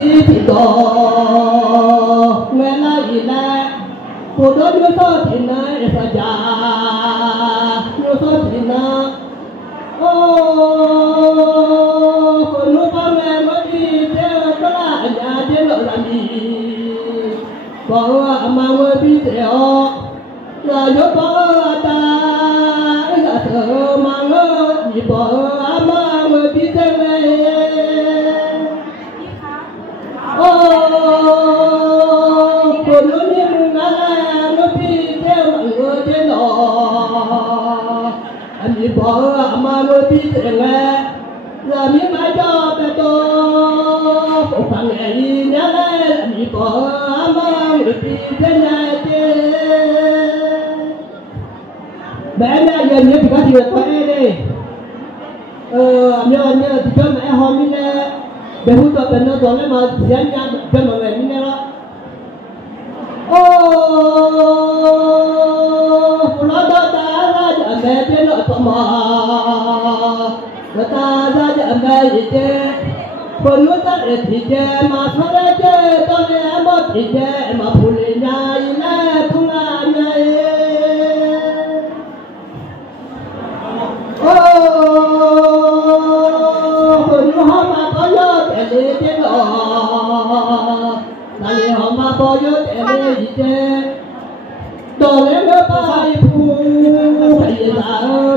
thì có nghe lại là cô đó như sao thì này sao già như sao thì na ô cô lúc ba mẹ mới đi theo đó là nhà trên lộ làm gì có mà mới đi theo là nhớ có ta là sợ mà ngỡ gì bỏ mà mới đi theo này cô nó như ngã nó đi theo mọi người trên đó anh đi bỏ mà nó đi theo nghe là miếng mai cho bé tôi một thằng này nhá anh đi bỏ mà người đi theo nhà trên bé nhà gần như thì có gì thôi đi nhớ thì cho mẹ hôm đi nè bé hút cho bé nó toàn lấy mà dán nhà cho mọi người đi nè đó nó đó ta ra chợ mẹ trên nội phòng mà ta ra chợ mẹ gì chứคนรู้จักที่เจมาทะเลเจตอนนี้หมดที่เจมาพูดใหญ่แน่ทุ่งนาใหญ่คนรู้หอมาพอยอดแต่เลี้ยเจหล่อนั่นเลี้ยหอมาพอยอดแต่เลี้ยเจโดนเลี้ยงไปพูไปตา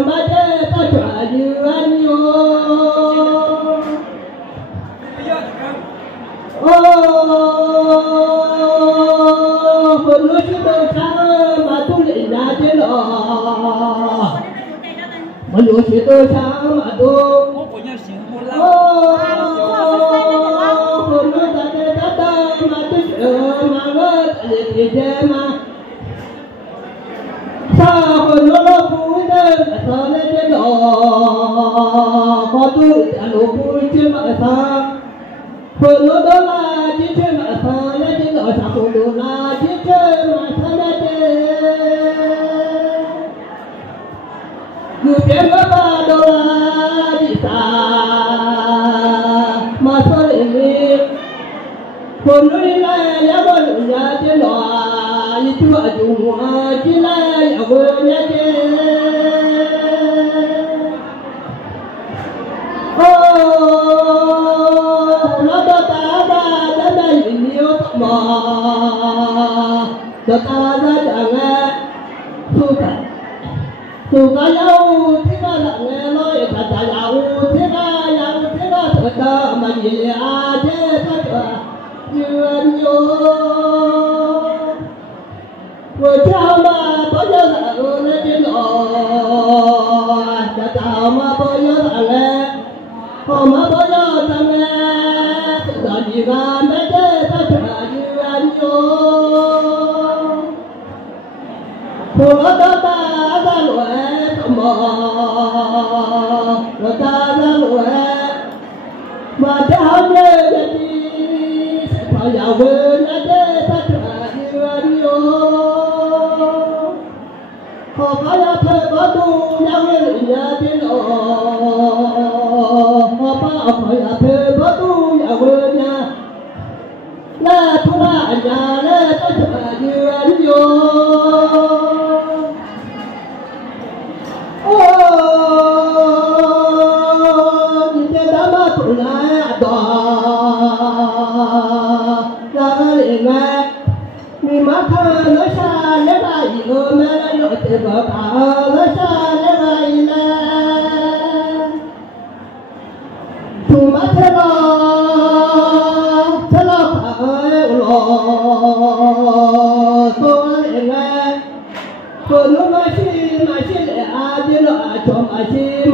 มาเจตาจ่าอยู่อันโยคนรู้ชื่อเดินทางมาตุ้งหลินนาเจหล่อมันรู้ชื่อเดินทางมาตุ้งคนรู้จักเดินทางมาตุ้งมาเลิศเลี้ยเจมาถ้าคนรู้โลกผู้เดินสอนเจหล่อขอตุ้งจะรู้ผู้ชื่อมาสอนคนรู้ดอลลาร์ที่ชื่อมาสอนและที่เราสักคนดูลาที่ชื่อมาสอนเจอยู่เพียงว่าดอลลาร์ที่ตามาสอนเองคนรู้ได้ยังบ่รู้ยาที่หล่อยิ่งตัวจุ่มที่ไหนยังบ่รู้ยาที่Kita jangan suka jauh tidak nak ngeloi kata jauh tidak suka menjadi aja saja jual yo bersama banyak orang jenuh bersama banyak orang sama banyak orang sudah jiran aja saja jual yo Cô ta ra lụa mò người ta ra lụa mà thế hôm nay đi sẽ phải giàu hơn để ta trở như anh yêu họ phải là thuê có tu nhau lên nhà tiên lộ họ phải là thuê có tu nhau hơn nhà là thu là nhà để ta trở như anh yêu mi mắt nó xa nó bay ôm nó nội từ bờ nó xa nó bay lên thu mắt thế lo phải lo tôi nghe tôi nó mà xí lệ đi nó cho mà xí tôi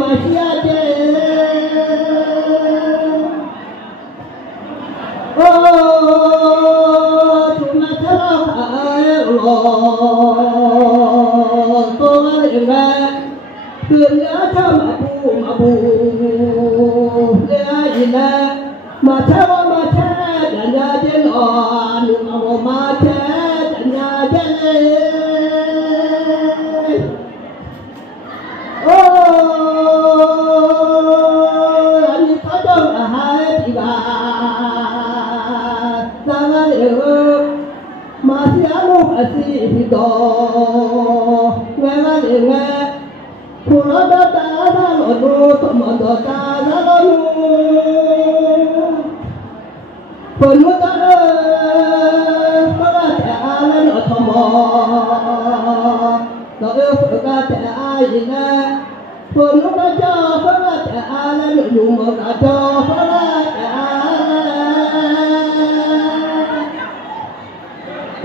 nghe tưởng nhớ cho mà bù để ai nè mà theo nhà trên lò nụ mà theo nhà trên anh có cho hai thì bà masih anu masih itu nggak nggak pulau data lalu teman data lalu penuh data perhatian utama lalu perhatian penuh data perhatian rumah data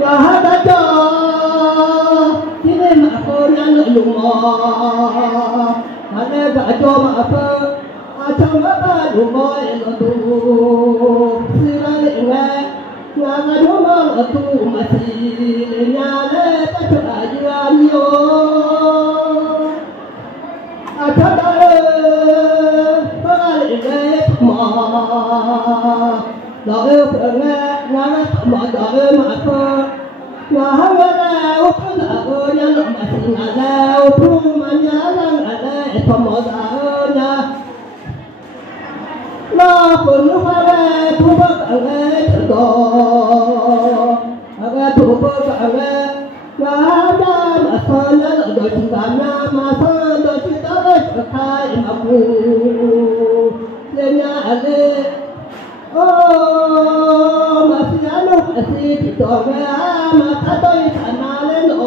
Wahada jo, kini makon yang lumah, mana gajo apa, acam apa lumah yang tu, sirai enggak, nggak lumah tu masih nyale tak ajuan yo, acam dah, pengal enggak mah. Đời nghe nghe mà đời mà phơ mà nghe leo phơ đời nha lúc mà xin là leo thu mà nhớ lăng là leo không một đời nha nó cũng lúc mà leo thu bơ cả leo tự đồ nghe thu bơ cả leo mà ra mà phơ nhớ là đời chúng ta nha mà phơ đời chúng ta đời khai mà phù lên nhà lên oh masih anu masih didoa mata doi tanah leno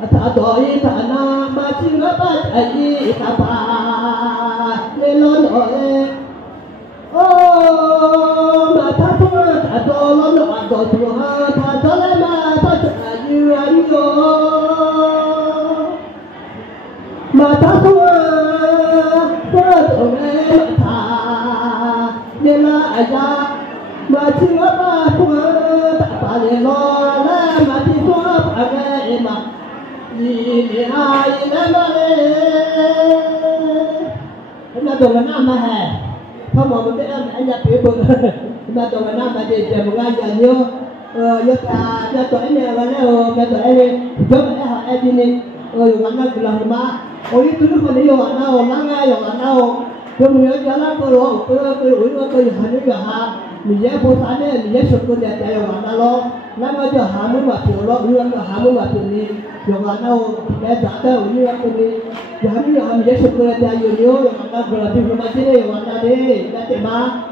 mata doi tanah masih ngapa jadi apa lelon oh mata tua mata lon mata tua mata lema mata jadi anjo mata tua mata mata Nela aja mati apa tua tak boleh lola mati tua pakai emak ini hai lemale. Kita dong nama hai, kamu mesti anda pebel. Kita dong nama dia jam mengajar yo, yo ya tu ini mana yo, ya tu ini, jom ini yo mana gelar rumah, itu tu mana yo mana orang yo mana kemudian jalan kalau hanya jahat, dia posanya dia suku dia yang mana lo, nama jahat mati lo, orang jahat mati ni, yang mana dia jatuh ini yang ini, jadi yang dia suku dia yang mana berarti mati ni yang mana dia tema